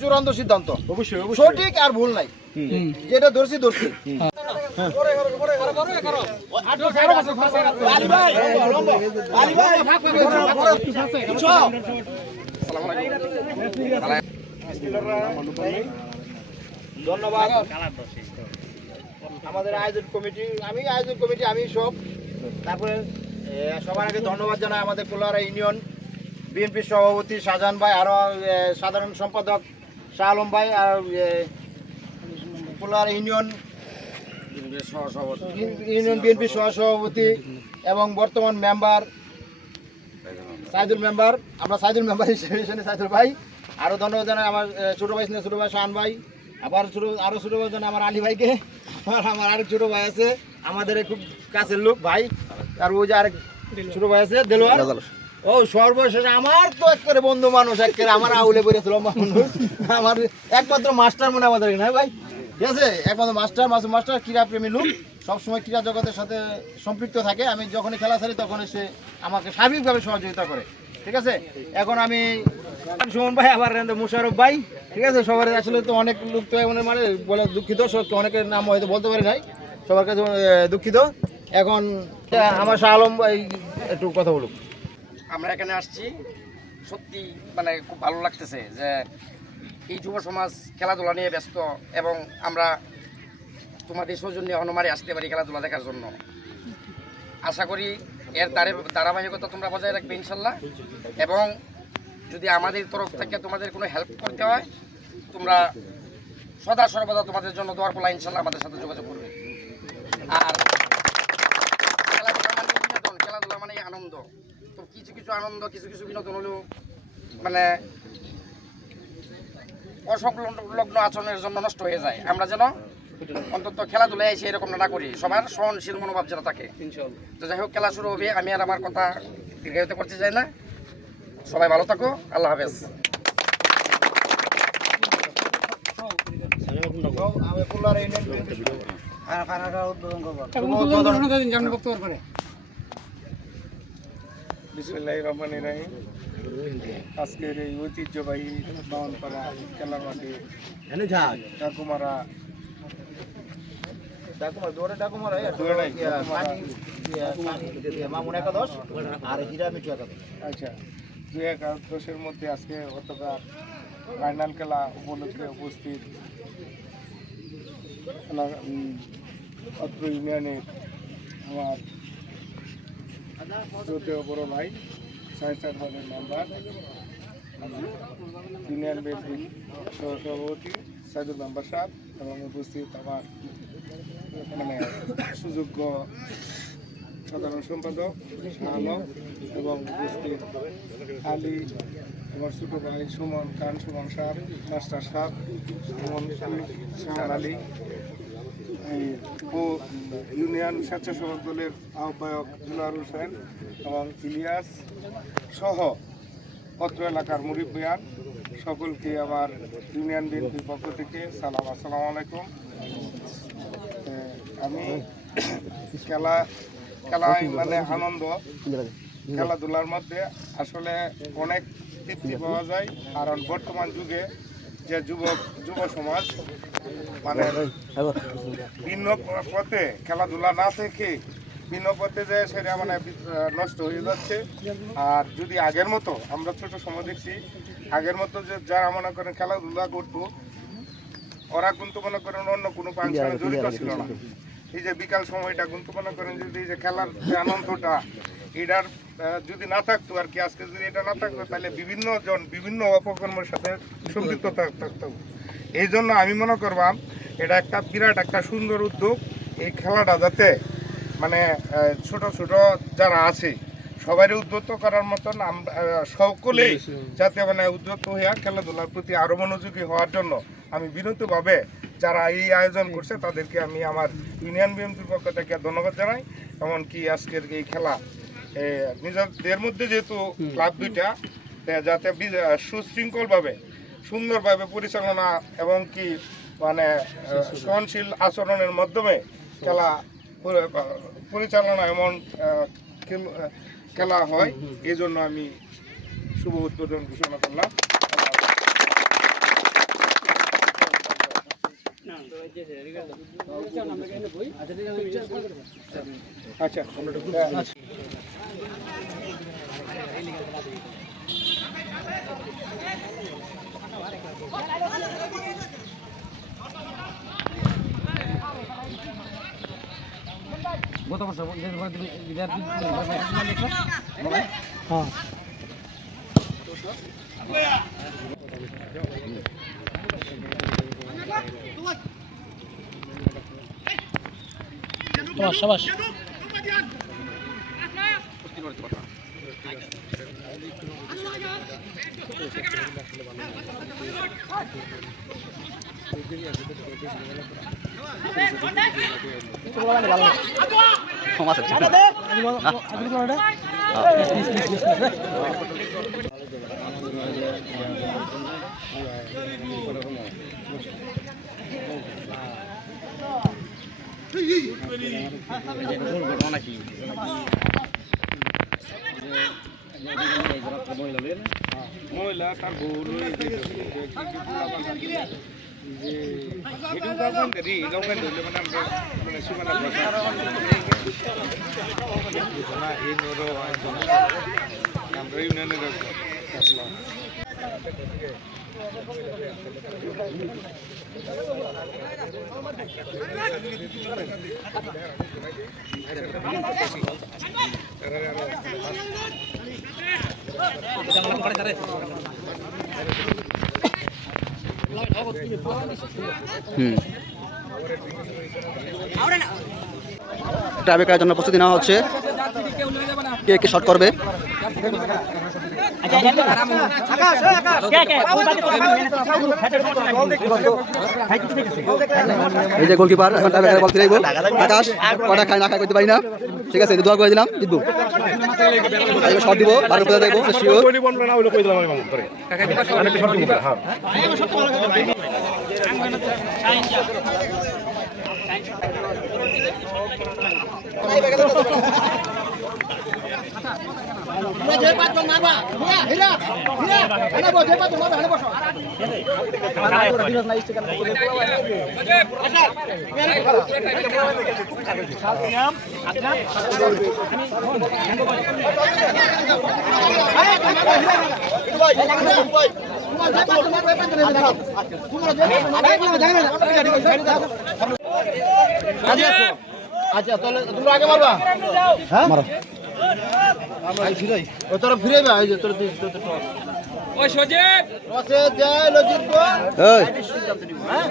চূড়ান্ত সিদ্ধান্ত, সঠিক আর ভুল নাই, যেটা ধরছি ধরছি। ধন্যবাদ আমাদের আয়োজন কমিটি, আমি সব। তারপরে সবার আগে ধন্যবাদ জানাই আমাদের কুলারা ইউনিয়ন বিএনপির সভাপতি শাহজাহান ভাই, আরও সাধারণ সম্পাদক শাহ আলম ভাই, আর কুলারা ইউনিয়ন বিএনপির সহসভাপতি এবং বর্তমান মেম্বার সাইদুল মেম্বার, আমরা সাইদুল মেম্বার হিসেবে সাইদুল ভাই। আরও ধন্যবাদ জানাই আমার ছোটো ভাই শাহান ভাই, আবার আরও ছোটো ভাই জানাই আমার আলী ভাইকে, আমার আরেক ছোটো ভাই আছে আমাদের খুব কাছের লোক ভাই, আর ওই যে আরেক ছোটো ভাই আছে দেলোয়ার। ও সর্বশেষে আমার তো একেবারে বন্ধু মানুষ, একেবারে আমার আউলে পড়েছিল মানুষ, আমার একমাত্র মাস্টার মনে আমাদের না ভাই, ঠিক আছে, একমাত্র মাস্টার ক্রীড়া প্রেমী লোক, সবসময় ক্রীড়া জগতের সাথে সম্পৃক্ত থাকে। আমি যখনই খেলা ছাড়ি তখন সে আমাকে সার্বিকভাবে সহযোগিতা করে, ঠিক আছে। এখন আমি সুমন ভাই, আবার মুশারফ ভাই, ঠিক আছে। সবার আসলে তো অনেক লোক তো মানে বলে দুঃখিত, অনেকের নাম হয়তো বলতে পারি নাই, সবার কাছে দুঃখিত। এখন আমার শাহ আলম ভাই একটু কথা বলুক। আমরা এখানে আসছি, সত্যি মানে খুব ভালো লাগতেছে যে এই যুব সমাজ খেলাধুলা নিয়ে ব্যস্ত, এবং আমরা তোমাদের সৌজন্যে হনুমারে আসতে পারি খেলাধুলা দেখার জন্য। আশা করি এর ধারাবাহিকতা তোমরা বজায় রাখবে ইনশাল্লাহ, এবং যদি আমাদের তরফ থেকে তোমাদের কোনো হেল্প করতে হয়, তোমরা সদা সর্বদা তোমাদের জন্য দোয়ার খোলা, ইনশাল্লাহ আমাদের সাথে যোগাযোগ করবে। আর খেলাধুলা মানে বিনোদন, খেলাধুলা মানে আনন্দ, তো কিছু কিছু আনন্দ, কিছু কিছু বিনোদন হলেও মানে অসংলগ্ন আচরণের জন্য নষ্ট হয়ে যায়। আমরা যেন অন্তত খেলাধুলায় এসে এরকম না করি, সবার সহনশীল মনোভাব যেন থাকে। তো যাই হোক, খেলা শুরু হবে, আমি আর আমার কথা দীর্ঘায়িত করতে চাই না। সবাই ভালো থাকো, আল্লাহ হাফেজ। বিসমিল্লাহির রহমানির রহিম। আজকের এই ঐতিহ্যবাহী বাউনপাড়া খেলার মাঠে ডাকুমারা আচ্ছা ২-১-১০-এর মধ্যে আজকে অতটা ফাইনাল খেলা উপলক্ষে উপস্থিত অত্র ইউনিয়নের আমার শ্রদ্ধেয় বড় ভাই সাহেব মেম্বার, ইউনিয়ন বিএনপির সহসভাপতি সাইদুল মেম্বার সাহেব, এবং উপস্থিত আমার মানে সুযোগ্য সাধারণ সম্পাদক শাহ আলম, এবং উপস্থিত আলী, আমার ছোটো ভাই সুমন সাহেব, মাস্টার সাহেব, শাহান আলী, ও ইউনিয়ন স্বেচ্ছাসেবক দলের আহ্বায়ক দুলার হোসেন এবং ইলিয়াস সহ অত্র এলাকার মুরিব্বিয়ান সকলকে আমার ইউনিয়ন বিএনপির পক্ষ থেকে সালাম, আসসালামু আলাইকুম। আমি খেলায় মানে আনন্দ, খেলাধুলার মধ্যে আসলে অনেক তৃপ্তি পাওয়া যায়। কারণ বর্তমান যুগে যে যুব সমাজ মানে ভিন্ন পথে খেলাধুলা না থেকে ভিন্ন পথে যে সেটা মানে নষ্ট হয়ে যাচ্ছে। আর যদি আগের মতো আমরা ছোট সময় দেখছি, আগের মতো যে যারা মনে করেন খেলাধুলা করতো, ওরা কিন্তু মনে করেন অন্য কোনো ফাংশনে জড়িত ছিল না। এই যে বিকাল সময়টা কিন্তু মনে করেন যদি এই যে খেলার যে আনন্দটা এটার যদি না থাকতো আর কি, আজকে যদি এটা না থাকতো তাহলে বিভিন্ন অপকর্মের সাথে সম্পৃক্ত থাকতো। এই জন্য আমি মনে করবাম এটা একটা বিরাট একটা সুন্দর উদ্যোগ। এই খেলাটা যাতে মানে ছোট ছোট যারা আছে সবারই উদ্যত করার মতন সকলেই যাতে মানে উদ্যত হইয়া খেলাধুলার প্রতি আরও মনোযোগী হওয়ার জন্য আমি বিনীতভাবে যারা এই আয়োজন করছে তাদেরকে আমি আমার ইউনিয়ন বিএনপির পক্ষ থেকে ধন্যবাদ জানাই। এমনকি আজকের এই খেলা নিজেদের মধ্যে যেহেতু ক্লাব দুইটা যাতে সুশৃঙ্খলভাবে সুন্দরভাবে পরিচালনা এবং কি মানে সহনশীল আচরণের মাধ্যমে খেলা পরিচালনা এমন খেলা হয়, এই জন্য আমি শুভ উদ্বোধন ঘোষণা করলাম। আচ্ছা শাবাশ মহিলা তার বউ এটা গার্মেন্ট রে গার্মেন্ট হইলে মানে আমরা মানে সীমানা না এই নরো আমরা ইউনিয়নের ট্রাইবেকারের জন্য প্রস্তুতি নেওয়া হচ্ছে কে কে শট করবে এই যে গোলকিপার এখন ট্রাইবেকারের বল ফিরাইব আকাশ কটা খায় না খায় করতে পারি না ঠিক আছে দোয়া করে দিলাম জিতবো শট দিব আর উপরে দেখবো আচ্ছা তাহলে তোমরা আগে মারবা হ্যাঁ মারো ও তোরা ফিরাইবে এই যে তোরা ওই সজীব ওসে যায় লজিত গো এই হ্যাঁ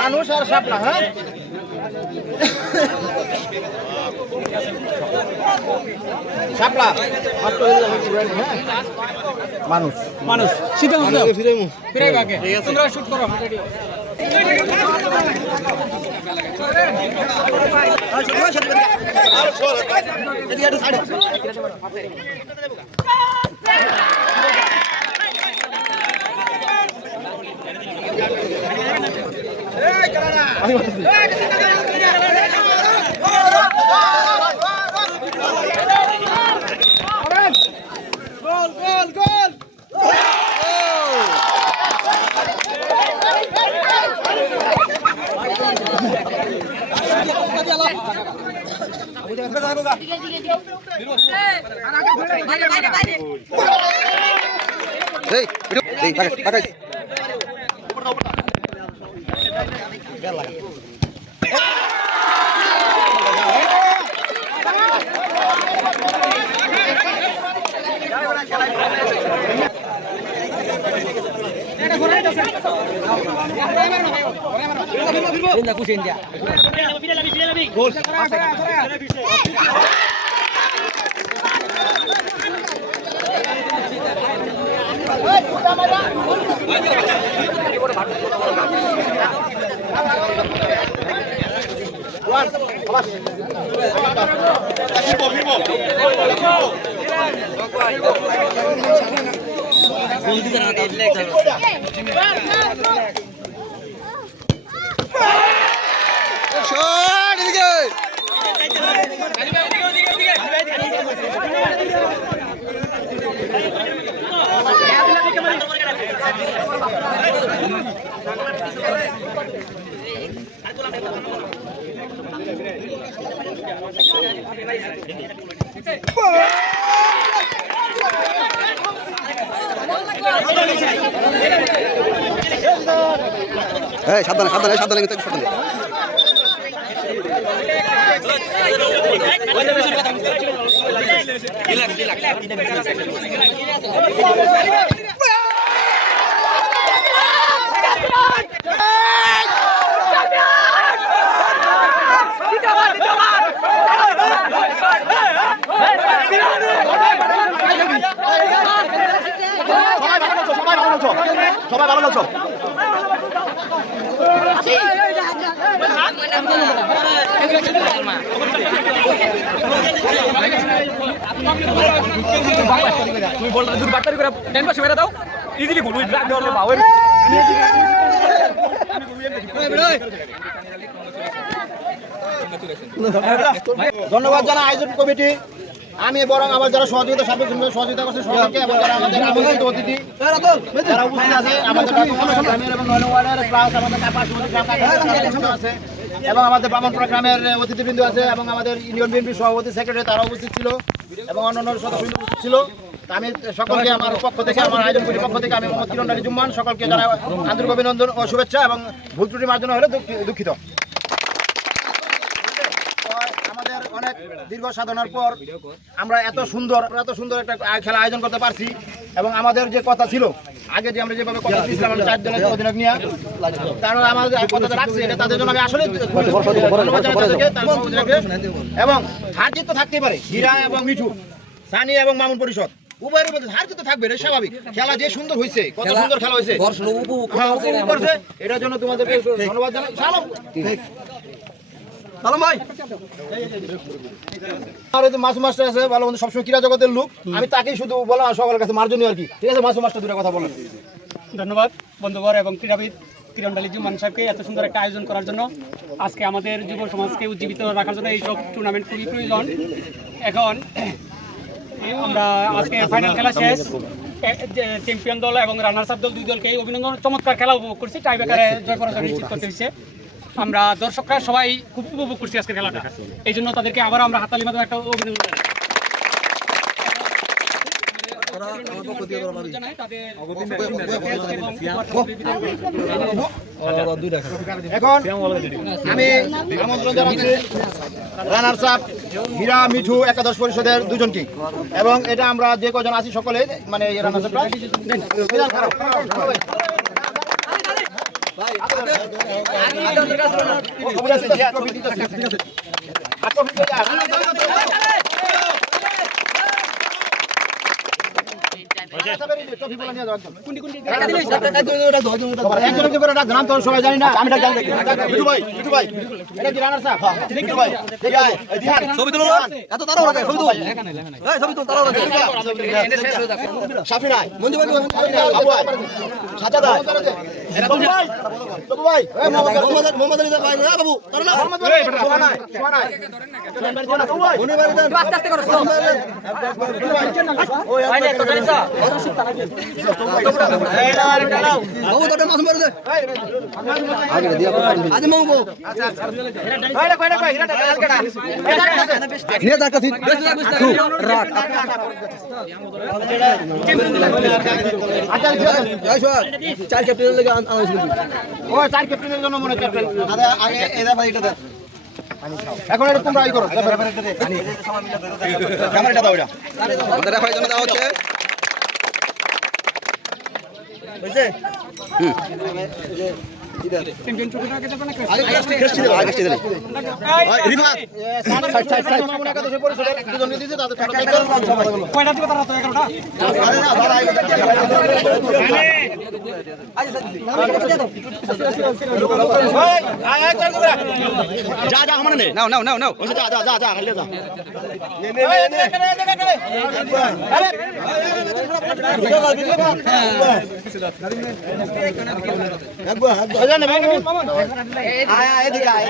মানুষ আর সাপলা হ্যাঁ সাপলা মাত্র হ্যাঁ মানুষ মানুষ সিধা ফিরাইমু ফিরাইবা কে তোমরা শুট করো গোল গোল গোল এই সাবধানে সাবধানে সাবধানে কিন্তু সাবধানে সবাই ভালো লাগছো তুমি বলতে দুটো বাট্টারি করে টেন পাশে বেরা দাও ইজিলি বল উই ব্ল্যাক দেওয়ার পাওয়ার ধন্যবাদ জানাই আয়োজন কমিটি আমি বরং আমার যারা সহযোগিতা সার্বিক সহযোগিতা করছে সবাইকে এবং যারা আমাদের আমন্ত্রিত অতিথি যারা উপস্থিত আছে আমাদের গ্রামের এবং নয় ওয়ার্ডের প্লাস আমাদের আছে এবং আমাদের বামনপুরা গ্রামের অতিথিবৃন্দ আছে এবং আমাদের ইউনিয়ন বিএনপি সভাপতি সেক্রেটারি তারা উপস্থিত ছিল এবং অন্যান্য সদস্যবৃন্দ উপস্থিত ছিল তা আমি সকলকে আমার পক্ষ থেকে আমার আয়োজন কমিটির পক্ষ থেকে আমি মোহাম্মদ কিরণ আলী জুম্মান সকলকে জানাই আন্তরিক অভিনন্দন ও শুভেচ্ছা এবং ভুল ত্রুটি মার্জনা হলে দুঃখিত। আমাদের অনেক দীর্ঘ সাধনার পর আমরা এত সুন্দর একটা খেলা আয়োজন করতে পারছি এবং আমাদের যে কথা ছিল আগে যে আমরা যেভাবে কথা দিয়েছিলাম আমরা 4 দলের অধিনায়ক নিয়ে তারা আমাদের কথাটা রাখছে এটা তাদের জন্য আমি আসলে ধন্যবাদ জানাই তাদেরকে এবং হার জিত তো থাকতেই পারে হীরা এবং মিঠু সানি এবং মামুন পরিষদ উভয়ের মধ্যে হার জিত থাকবে এটা স্বাভাবিক খেলা যে সুন্দর হয়েছে কত সুন্দর খেলা হয়েছে উপভোগ করছে এটার জন্য তোমাদেরকে ধন্যবাদ জানাই। সালাম ভাই আর এই মাসু মাস্টার আছে ভালো মন্দ সবসময় ক্রীড়া জগতের লোক আমি তাকেই শুধু বলা সবার কাছে মার্জনীয় আর কি ঠিক আছে মাসু মাস্টার দুটো কথা বলেন। ধন্যবাদ বন্ধুবর এবং ক্রীড়াবিদ কিরণ আলী জুম্মান সাহেবকে এত সুন্দর একটা আয়োজন করার জন্য। আজকে আমাদের যুব সমাজকে উজ্জীবিত রাখার জন্য এইসব টুর্নামেন্ট খুবই প্রয়োজন। এখন আমরা আজকে ফাইনাল খেলা শেষ, চ্যাম্পিয়ন দল এবং রানার্স আপ দল দুই দলকে অভিনন্দন, চমৎকার খেলা উপভোগ করছি, টাই ব্রেকারে জয় পরাজয় নিশ্চিত করতে হয়েছে। আমরা দর্শকরা সবাই খুব উপভোগ করছি আজকের খেলাটা, এই জন্য তাদেরকে আবার আমরা হাততালির মাধ্যমে একটা অভিনন্দন জানাই। এখন আমি আমন্ত্রণ জানাচ্ছি রানার্স আপ হীরা মিঠু একাদশ পরিষদের দুজনকে এবং এটা আমরা যে কজন আছি সকলে মানে রানার্স আপটা সবাই জানি না আমি ছবি তুলো এত তাড়াহুড়ো করে ছবি তুল এই ছবি তুল তাড়াহুড়ো করে সাফি নাই মঞ্জু ভাই সাজা দাও ভাই মোহাম্মদ আলী ভাই বাবু মোহাম্মদ ভাই শোনা নাই মনে বাড়ি দেন আস্তে আস্তে করো ওই আইনে তো জানিস বাবু তোটা মাছ মার দে আগে দিয়া আজ মাংবো কয়টা হিরাটা কালকেটা নিয়ে যা কাছি রাখ আচ্ছা এই শোন চার ক্যাপ্টেনের লাগি আনাইছ কিন্তু ও চার ক্যাপ্টেনের জন্য মনে ক্যাপ্টেন আগে এদা ভাই এটা দে এখন এটা তোমরা আই করো ক্যামেরাটা দাও এটা আমাদের রেফারির জন্য দেওয়া হচ্ছে বুঝছে যা যা हमने नाउ नाउ नाउ नाउ যা যা যা যা ले जा আয় এদিকে আয়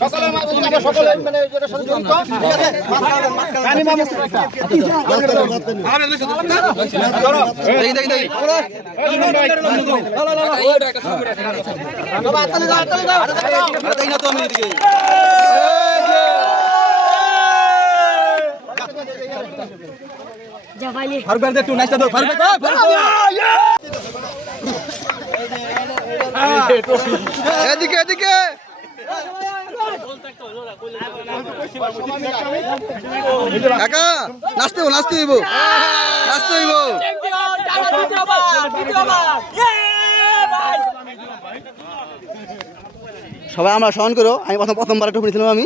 সকলের মাধ্যমে আমরা সকলে মানে যেটা সাথে জড়িত রানী মা মুস্তাফা একটা। বাবা, হাততালি দাও, হাততালি দাও। এদিকে এদিকে কাকা নাচতে হইব নাচতে হইব নাচতে হইব সবাই আমরা স্মরণ করো আমি প্রথমবার টুপি নিয়েছিলাম আমি